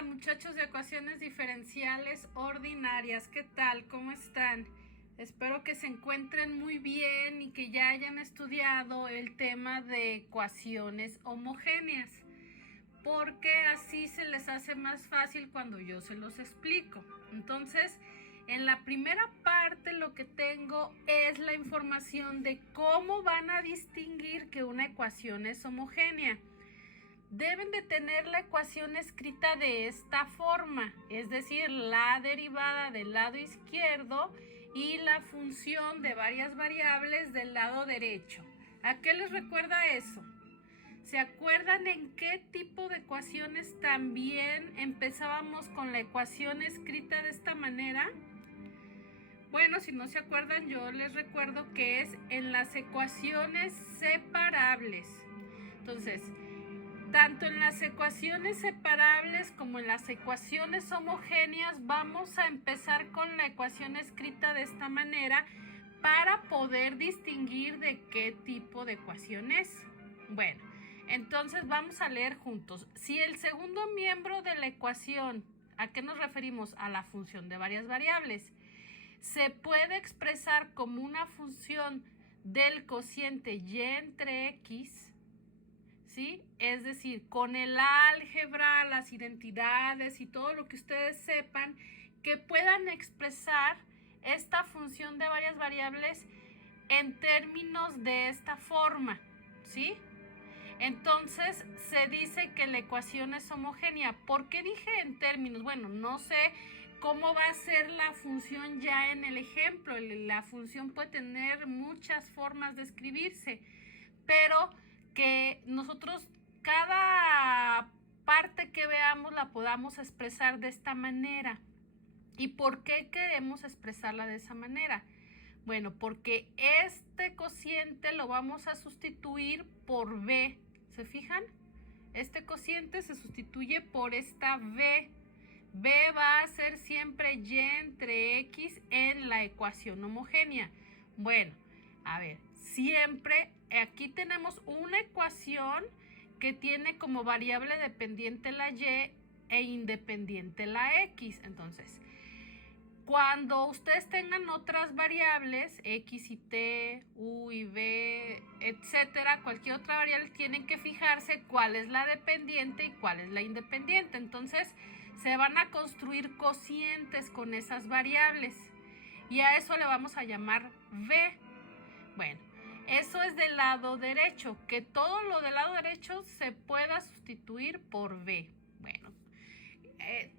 Hola muchachos de ecuaciones diferenciales ordinarias, ¿qué tal? ¿Cómo están? Espero que se encuentren muy bien y que ya hayan estudiado el tema de ecuaciones homogéneas, porque así se les hace más fácil cuando yo se los explico. Entonces, en la primera parte lo que tengo es la información de cómo van a distinguir que una ecuación es homogénea. Deben de tener la ecuación escrita de esta forma, es decir, la derivada del lado izquierdo y la función de varias variables del lado derecho. ¿A qué les recuerda eso? ¿Se acuerdan en qué tipo de ecuaciones también empezábamos con la ecuación escrita de esta manera? Bueno, si no se acuerdan, yo les recuerdo que es en las ecuaciones separables. Entonces, tanto en las ecuaciones separables como en las ecuaciones homogéneas vamos a empezar con la ecuación escrita de esta manera para poder distinguir de qué tipo de ecuación es. Bueno, entonces vamos a leer juntos. Si el segundo miembro de la ecuación, ¿a qué nos referimos? A la función de varias variables, se puede expresar como una función del cociente y entre x, ¿sí? Es decir, con el álgebra, las identidades y todo lo que ustedes sepan, que puedan expresar esta función de varias variables en términos de esta forma, ¿sí? Entonces se dice que la ecuación es homogénea. ¿Por qué dije en términos? Bueno, no sé cómo va a ser la función ya en el ejemplo. La función puede tener muchas formas de escribirse, pero que nosotros cada parte que veamos la podamos expresar de esta manera. ¿Y por qué queremos expresarla de esa manera? Bueno, porque este cociente lo vamos a sustituir por b. ¿Se fijan? Este cociente se sustituye por esta b. B va a ser siempre y entre x en la ecuación homogénea. Bueno, a ver, siempre aquí tenemos una ecuación que tiene como variable dependiente la y e independiente la x. Entonces, cuando ustedes tengan otras variables, x y t, u y v, etcétera, cualquier otra variable, tienen que fijarse cuál es la dependiente y cuál es la independiente. Entonces, se van a construir cocientes con esas variables y a eso le vamos a llamar v. Bueno, eso es del lado derecho, que todo lo del lado derecho se pueda sustituir por v. Bueno,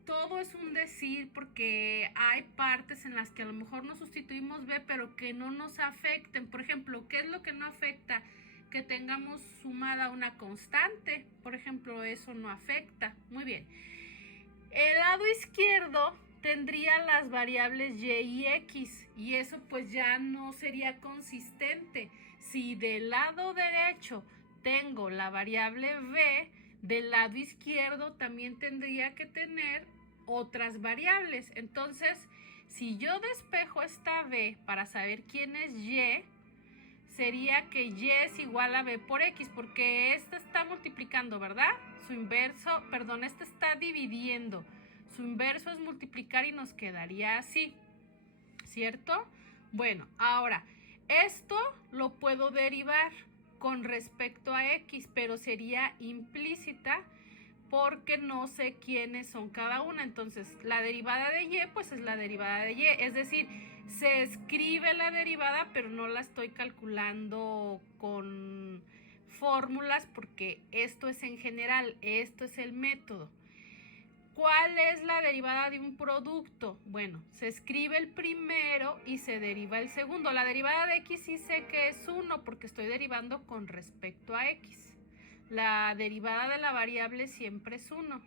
todo es un decir porque hay partes en las que a lo mejor no sustituimos b, pero que no nos afecten. Por ejemplo, ¿qué es lo que no afecta? Que tengamos sumada una constante. Por ejemplo, eso no afecta. Muy bien. El lado izquierdo tendría las variables y y x, y eso pues ya no sería consistente. Si del lado derecho tengo la variable v, del lado izquierdo también tendría que tener otras variables. Entonces, si yo despejo esta b para saber quién es y, sería que y es igual a b por x, porque esta está multiplicando, ¿verdad? Su inverso, perdón, esta está dividiendo. Su inverso es multiplicar y nos quedaría así, ¿cierto? Bueno, ahora, esto lo puedo derivar con respecto a x, pero sería implícita porque no sé quiénes son cada una. Entonces, la derivada de y, pues es la derivada de y. Es decir, se escribe la derivada, pero no la estoy calculando con fórmulas porque esto es en general, esto es el método. ¿Cuál es la derivada de un producto? Bueno, se escribe el primero y se deriva el segundo. La derivada de x sí sé que es 1 porque estoy derivando con respecto a x. La derivada de la variable siempre es 1.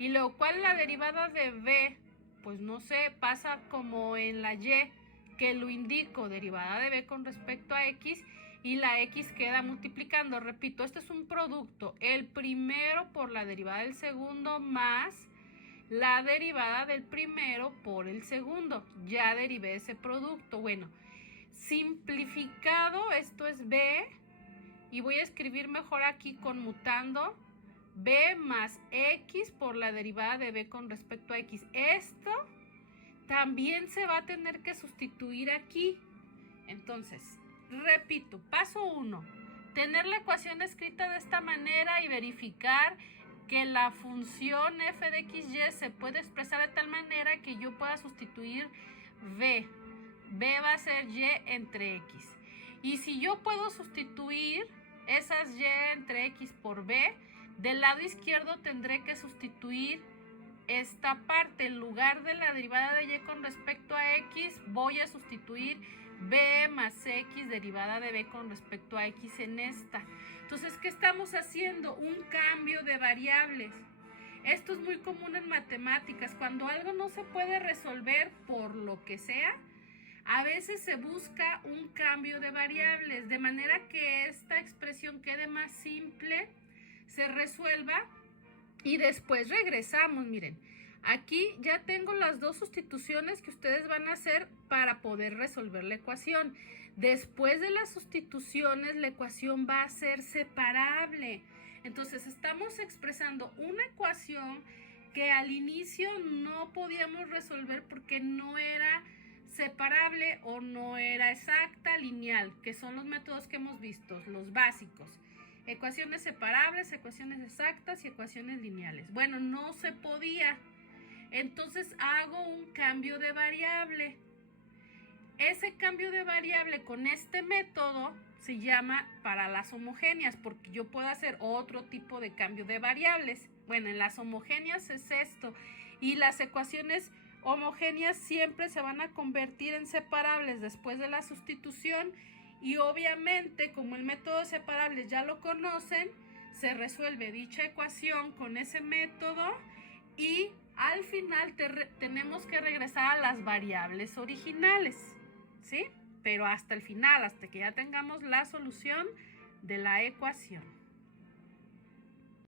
Y luego, ¿cuál es la derivada de b? Pues no sé, pasa como en la y, que lo indico, derivada de b con respecto a x, y la x queda multiplicando. Repito, este es un producto. El primero por la derivada del segundo más la derivada del primero por el segundo. Ya derivé ese producto. Bueno, simplificado, esto es b, y voy a escribir mejor aquí conmutando b más x por la derivada de b con respecto a x. Esto también se va a tener que sustituir aquí. Entonces, repito, paso 1, tener la ecuación escrita de esta manera y verificar que la función f de xy se puede expresar de tal manera que yo pueda sustituir b. B va a ser y entre x. Y si yo puedo sustituir esas y entre x por b, del lado izquierdo tendré que sustituir esta parte. En lugar de la derivada de y con respecto a x, voy a sustituir b más x derivada de b con respecto a x en esta. Entonces, ¿qué estamos haciendo? Un cambio de variables. Esto es muy común en matemáticas. Cuando algo no se puede resolver por lo que sea, a veces se busca un cambio de variables, de manera que esta expresión quede más simple, se resuelva y después regresamos. Miren, aquí ya tengo las dos sustituciones que ustedes van a hacer para poder resolver la ecuación. Después de las sustituciones, la ecuación va a ser separable. Entonces, estamos expresando una ecuación que al inicio no podíamos resolver porque no era separable o no era exacta, lineal, que son los métodos que hemos visto, los básicos. Ecuaciones separables, ecuaciones exactas y ecuaciones lineales. Bueno, no se podía. Entonces hago un cambio de variable. Ese cambio de variable con este método se llama para las homogéneas, porque yo puedo hacer otro tipo de cambio de variables. Bueno, en las homogéneas es esto. Y las ecuaciones homogéneas siempre se van a convertir en separables después de la sustitución. Y obviamente, como el método de separables ya lo conocen, se resuelve dicha ecuación con ese método y al final tenemos que regresar a las variables originales, ¿sí? Pero hasta el final, hasta que ya tengamos la solución de la ecuación.